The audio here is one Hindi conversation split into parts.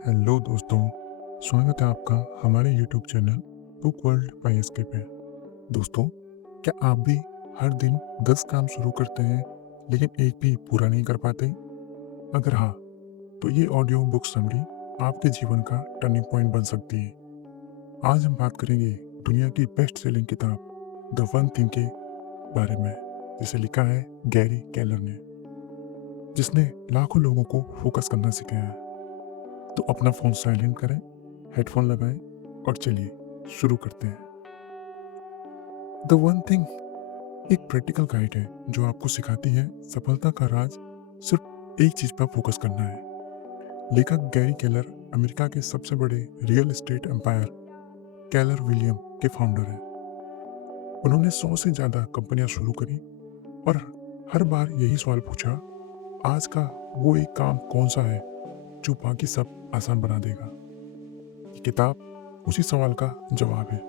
हेलो दोस्तों, स्वागत है आपका हमारे YouTube channel book world by SK पे। दोस्तों, क्या आप भी हर दिन 10 काम शुरू करते हैं लेकिन एक भी पूरा नहीं कर पाते? अगर हाँ, तो ये ऑडियो बुक समरी आपके जीवन का टर्निंग पॉइंट बन सकती है। आज हम बात करेंगे दुनिया की बेस्ट सेलिंग किताब द वन थिंग के बारे में, जिसे लिखा है गैरी केलर ने, जिसने लाखों लोगों को फोकस करना सिखाया है। तो अपना फ़ोन साइलेंट करें, हेडफ़ोन लगाएं और चलिए शुरू करते हैं। द वन थिंग एक प्रैक्टिकल गाइड है जो आपको सिखाती है सफलता का राज सिर्फ एक चीज़ पर फोकस करना है। लेखक गैरी केलर अमेरिका के सबसे बड़े real estate empire Keller William के फाउंडर हैं। उन्होंने 100 से ज़्यादा कंपनियां शुरू करी और हर बार यही सवाल पूछा, आज का वो एक काम कौन सा है जो बाकी सब आसान बना देगा। ये किताब उसी सवाल का जवाब है।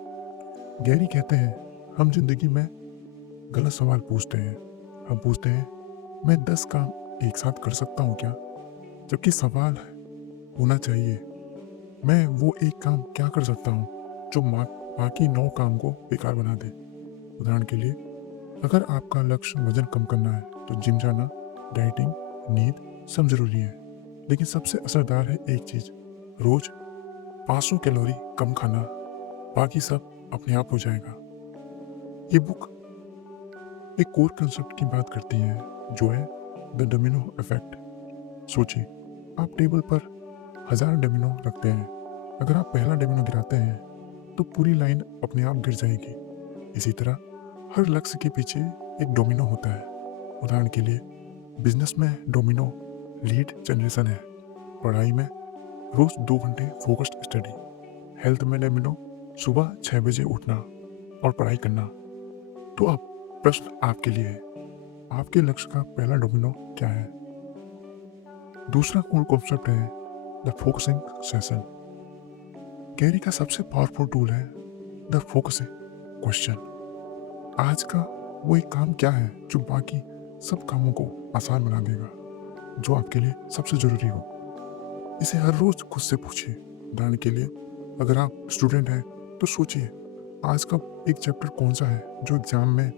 गैरी कहते हैं, हम जिंदगी में गलत सवाल पूछते हैं। हम पूछते हैं, मैं 10 काम एक साथ कर सकता हूँ क्या? जबकि सवाल होना चाहिए, मैं वो एक काम क्या कर सकता हूँ जो बाकी 9 काम को बेकार बना दे। उदाहरण के लिए, अगर आपका लक्ष्य वजन कम करना है तो जिम जाना, डाइटिंग, नींद सब जरूरी है। लेकिन सबसे असरदार है एक चीज, रोज 500 कैलोरी कम खाना, बाकी सब अपने आप हो जाएगा। ये बुक एक कोर कंसेप्ट की बात करती है जो है द डोमिनो इफेक्ट। सोचिए, आप टेबल पर 1000 डोमिनो रखते हैं। अगर आप पहला डोमिनो गिराते हैं तो पूरी लाइन अपने आप गिर जाएगी। इसी तरह हर लक्ष्य के पीछे एक डोमिनो होता है। उदाहरण के लिए, बिजनेस में डोमिनो लीड जनरेशन है, पढ़ाई में रोज 2 घंटे फोकस्ड स्टडी, हेल्थ में डोमिनो सुबह 6 बजे उठना और पढ़ाई करना। तो अब प्रश्न आपके लिए है, आपके लक्ष्य का पहला डोमिनो क्या है? दूसरा कोर कॉन्सेप्ट है द फोकसिंग सेशन। गैरी का सबसे पावरफुल टूल है द फोकस क्वेश्चन। आज का वो एक काम क्या है जो बाकी सब कामों को आसान बना देगा, जो आपके लिए सबसे जरूरी हो? इसे हर रोज खुद से पूछिए। उदाहरण के लिए, अगर आप स्टूडेंट हैं तो सोचिए, आज का एक चैप्टर कौन सा है जो एग्जाम में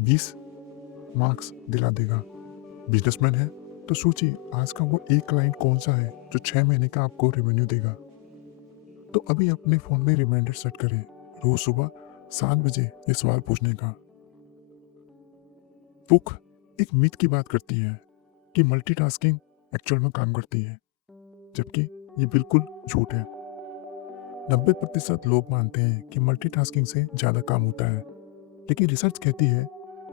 20 मार्क्स दिला देगा। बिजनेसमैन है तो सोचिए, आज का वो एक क्लाइंट कौन सा है जो 6 महीने का आपको रेवेन्यू देगा। तो अभी अपने फोन में रिमाइंडर सेट करें, रोज सुबह 7 बजे ये सवाल पूछने का। बुक एक मिथ की बात करती है कि मल्टीटास्किंग एक्चुअल में काम करती है, जबकि ये बिल्कुल झूठ है। 90% लोग मानते हैं कि मल्टीटास्किंग से ज़्यादा काम होता है, लेकिन रिसर्च कहती है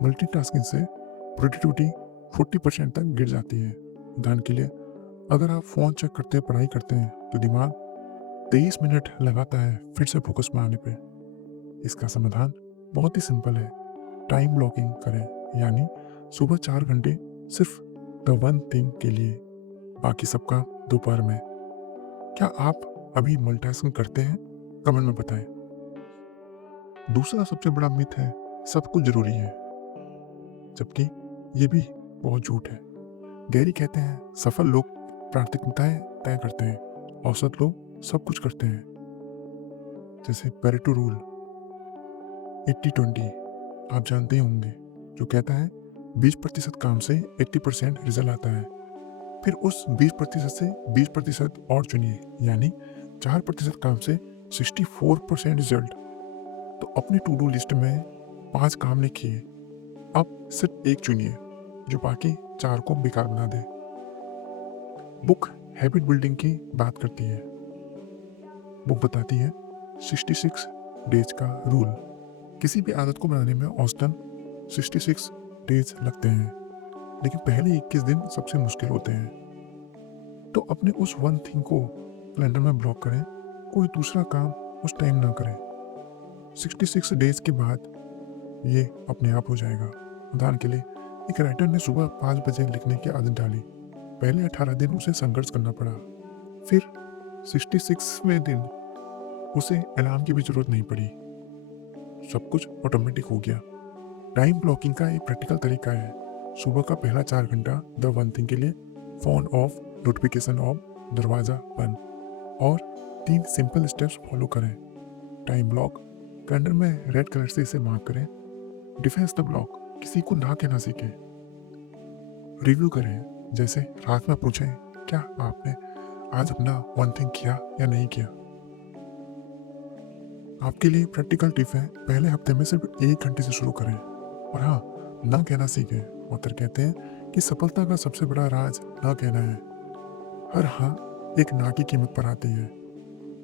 मल्टीटास्किंग से प्रोडक्टिविटी 40% तक गिर जाती है। उदाहरण के लिए, अगर आप फ़ोन चेक करते पढ़ाई करते हैं तो दिमाग 23 मिनट लगाता है फिर से फोकस में आने पे। इसका समाधान बहुत ही सिंपल है, टाइम ब्लॉकिंग करें, यानी सुबह 4 घंटे सिर्फ द वन थिंग के लिए, बाकी सबका दोपहर में। क्या आप अभी मल्टीटास्किंग करते हैं? कमेंट में बताएं। दूसरा सबसे बड़ा मिथ है सब कुछ जरूरी है, जबकि ये भी बहुत झूठ है। गैरी कहते हैं, सफल लोग प्राथमिकताएं तय करते हैं, औसत लोग सब कुछ करते हैं। जैसे पेरेटो रूल 80-20 आप जानते ही होंगे, जो कहता है 20% काम से 80% रिजल्ट आता है। फिर उस 20% से 20% और चुनिए, यानी 4% काम से 64% रिजल्ट। तो अपनी टू डू लिस्ट में 5 काम लिखिए, अब सिर्फ एक चुनिए जो बाकी 4 को बेकार बना दे। बुक हैबिट बिल्डिंग की बात करती है। बुक बताती है 66 डेज का रूल। किसी भी आदत को बनाने में औसतन 66 डेज लगते हैं, लेकिन पहले 21 दिन सबसे मुश्किल होते हैं। तो अपने उस वन थिंग को कैलेंडर में ब्लॉक करें, कोई दूसरा काम उस टाइम ना करें। 66 डेज के बाद ये अपने आप हो जाएगा। उदाहरण के लिए, एक राइटर ने सुबह 5 बजे लिखने की आदत डाली। पहले 18 दिन उसे संघर्ष करना पड़ा, फिर 66वें दिन उसे अलार्म की भी जरूरत नहीं पड़ी, सब कुछ ऑटोमेटिक हो गया। टाइम ब्लॉकिंग का एक प्रैक्टिकल तरीका है, सुबह का पहला 4 घंटा द वन थिंग के लिए, फोन ऑफ, नोटिफिकेशन ऑफ, दरवाजा बंद। और 3 सिंपल स्टेप्स फॉलो करें। टाइम ब्लॉक, कैलेंडर में रेड कलर से इसे मार्क करें। डिफेंस द ब्लॉक, किसी को ना कहना सीखें। रिव्यू करें, जैसे रात में पूछें क्या आपने आज अपना वन थिंग किया या नहीं किया। आपके लिए प्रैक्टिकल टिप है, पहले हफ्ते में सिर्फ 1 घंटे से शुरू करें। और हाँ, ना कहना सीखें। ऑथर कहते हैं कि सफलता का सबसे बड़ा राज ना कहना है। हर हाँ एक ना की कीमत पर आती है।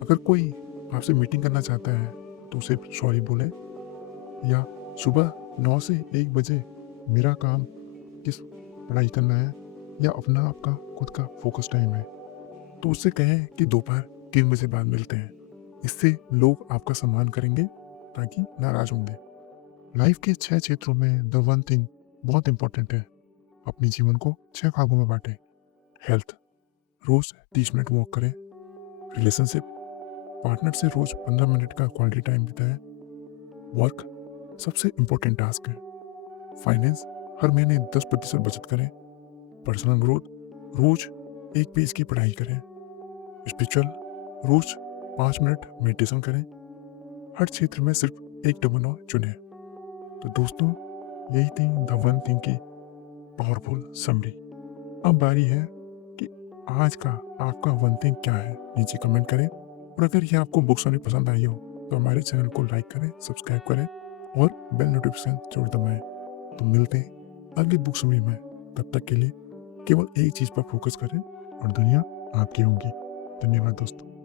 अगर कोई आपसे मीटिंग करना चाहता है तो उसे सॉरी बोले, या सुबह 9 से 1 बजे मेरा काम किस पढ़ाई करना है, या अपना आपका खुद का फोकस टाइम है, तो उससे कहें कि दोपहर 3 बजे बाद मिलते हैं। इससे लोग आपका सम्मान करेंगे, ताकि नाराज होंगे। लाइफ के 6 क्षेत्रों में द वन थिंग बहुत इंपॉर्टेंट है। अपने जीवन को 6 भागों में बांटें। हेल्थ, रोज 30 मिनट वॉक करें। रिलेशनशिप, पार्टनर से रोज 15 मिनट का क्वालिटी टाइम बिताएं। वर्क, सबसे इम्पोर्टेंट टास्क है। फाइनेंस, हर महीने 10% बचत करें। पर्सनल ग्रोथ, रोज 1 पेज की पढ़ाई करें। स्पिरिचुअल, रोज 5 मिनट मेडिटेशन करें। हर क्षेत्र में सिर्फ एक डोमिनो चुनें। तो दोस्तों, यही थी द वन थिंग की पावरफुल समरी। अब बारी है कि आज का आपका वन थिंग क्या है, नीचे कमेंट करें। और अगर ये आपको बुक सुननी पसंद आई हो तो हमारे चैनल को लाइक करें, सब्सक्राइब करें और बेल नोटिफिकेशन जरूर दबाएं। तो मिलते हैं अगली बुक समरी में। तब तक के लिए केवल एक चीज़ पर फोकस करें और दुनिया आपकी होगी। धन्यवाद दोस्तों।